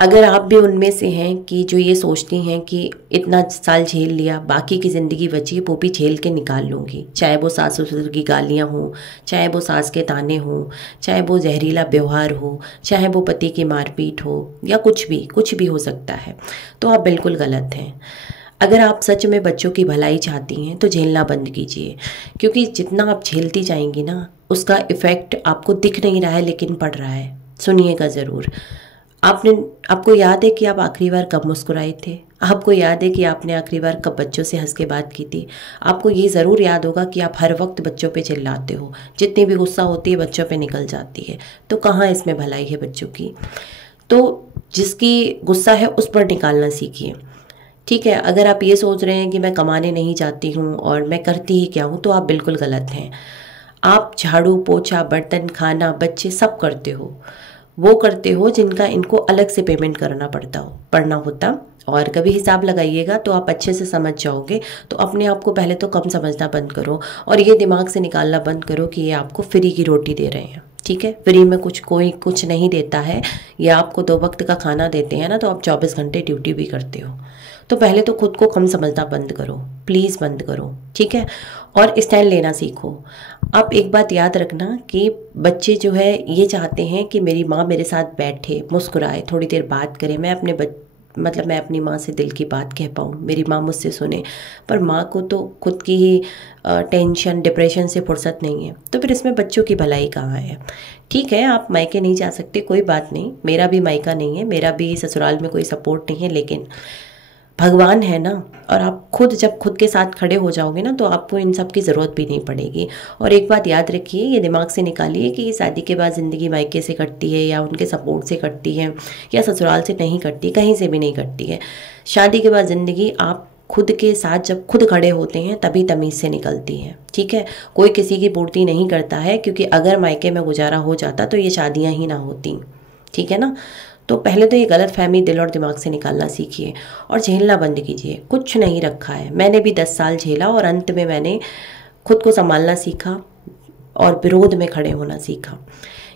अगर आप भी उनमें से हैं कि जो ये सोचती हैं कि इतना साल झेल लिया, बाकी की ज़िंदगी बची वो भी झेल के निकाल लूँगी, चाहे वो सास ससुर की गालियाँ हों, चाहे वो सास के ताने हों, चाहे वो जहरीला व्यवहार हो, चाहे वो पति की मारपीट हो, या कुछ भी हो सकता है, तो आप बिल्कुल गलत हैं। अगर आप सच में बच्चों की भलाई चाहती हैं तो झेलना बंद कीजिए, क्योंकि जितना आप झेलती जाएंगी ना, उसका इफ़ेक्ट आपको दिख नहीं रहा है लेकिन पड़ रहा है। सुनिएगा ज़रूर। आपने आपको याद है कि आप आखिरी बार कब मुस्कुराए थे? आपको याद है कि आपने आखिरी बार कब बच्चों से हंस के बात की थी? आपको ये ज़रूर याद होगा कि आप हर वक्त बच्चों पे चिल्लाते हो, जितनी भी गुस्सा होती है बच्चों पे निकल जाती है। तो कहाँ इसमें भलाई है बच्चों की? तो जिसकी गुस्सा है उस पर निकालना सीखिए। ठीक है, अगर आप ये सोच रहे हैं कि मैं कमाने नहीं जाती हूँ और मैं करती ही क्या हूँ, तो आप बिल्कुल गलत हैं। आप झाड़ू पोछा बर्तन खाना बच्चे सब करते हो, वो करते हो जिनका इनको अलग से पेमेंट करना पड़ना होता। और कभी हिसाब लगाइएगा तो आप अच्छे से समझ जाओगे। तो अपने आप को पहले तो कम समझना बंद करो, और ये दिमाग से निकालना बंद करो कि ये आपको फ्री की रोटी दे रहे हैं। ठीक है, फ्री में कोई कुछ नहीं देता है। या आपको 2 वक्त का खाना देते हैं ना, तो आप 24 घंटे ड्यूटी भी करते हो। तो पहले तो खुद को कम समझना बंद करो, प्लीज़ बंद करो। ठीक है, और स्टैंड लेना सीखो। आप एक बात याद रखना कि बच्चे जो है ये चाहते हैं कि मेरी माँ मेरे साथ बैठे, मुस्कुराए, थोड़ी देर बात करे, मैं अपनी माँ से दिल की बात कह पाऊँ, मेरी माँ मुझसे सुने। पर माँ को तो खुद की ही टेंशन डिप्रेशन से फुर्सत नहीं है, तो फिर इसमें बच्चों की भलाई कहाँ है? ठीक है, आप मायके नहीं जा सकते, कोई बात नहीं, मेरा भी मायका नहीं है, मेरा भी ससुराल में कोई सपोर्ट नहीं है, लेकिन भगवान है ना। और आप जब खुद के साथ खड़े हो जाओगे ना, तो आपको इन सब की ज़रूरत भी नहीं पड़ेगी। और एक बात याद रखिए, ये दिमाग से निकालिए कि ये शादी के बाद ज़िंदगी मायके से कटती है या उनके सपोर्ट से कटती है या ससुराल से नहीं कटती, कहीं से भी नहीं कटती है। शादी के बाद ज़िंदगी आप खुद के साथ जब खुद खड़े होते हैं तभी तमीज़ से निकलती है। ठीक है, कोई किसी की पूर्ति नहीं करता है, क्योंकि अगर मायके में गुजारा हो जाता तो ये शादियाँ ही ना होती। ठीक है ना। तो पहले तो ये गलत फहमी दिल और दिमाग से निकालना सीखिए और झेलना बंद कीजिए। कुछ नहीं रखा है, मैंने भी 10 साल झेला और अंत में मैंने खुद को संभालना सीखा और विरोध में खड़े होना सीखा।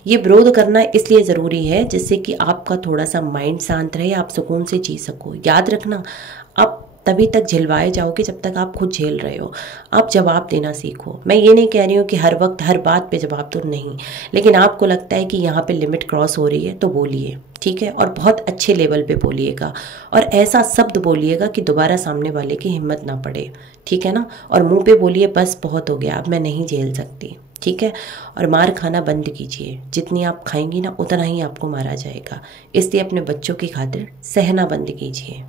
ये विरोध करना इसलिए ज़रूरी है जिससे कि आपका थोड़ा सा माइंड शांत रहे, आप सुकून से जी सको। याद रखना, आप तभी तक झिलवाए जाओगे जब तक आप खुद झेल रहे हो। आप जवाब देना सीखो। मैं ये नहीं कह रही हूँ कि हर वक्त हर बात पे जवाब दो, नहीं, लेकिन आपको लगता है कि यहाँ पे लिमिट क्रॉस हो रही है तो बोलिए। ठीक है, और बहुत अच्छे लेवल पे बोलिएगा, और ऐसा शब्द बोलिएगा कि दोबारा सामने वाले की हिम्मत ना पड़े। ठीक है ना। और मुंह पे बोलिए, बस बहुत हो गया, अब मैं नहीं झेल सकती। ठीक है, और मार खाना बंद कीजिए। जितनी आप खाएंगी ना, उतना ही आपको मारा जाएगा। इसलिए अपने बच्चों की खातिर सहना बंद कीजिए।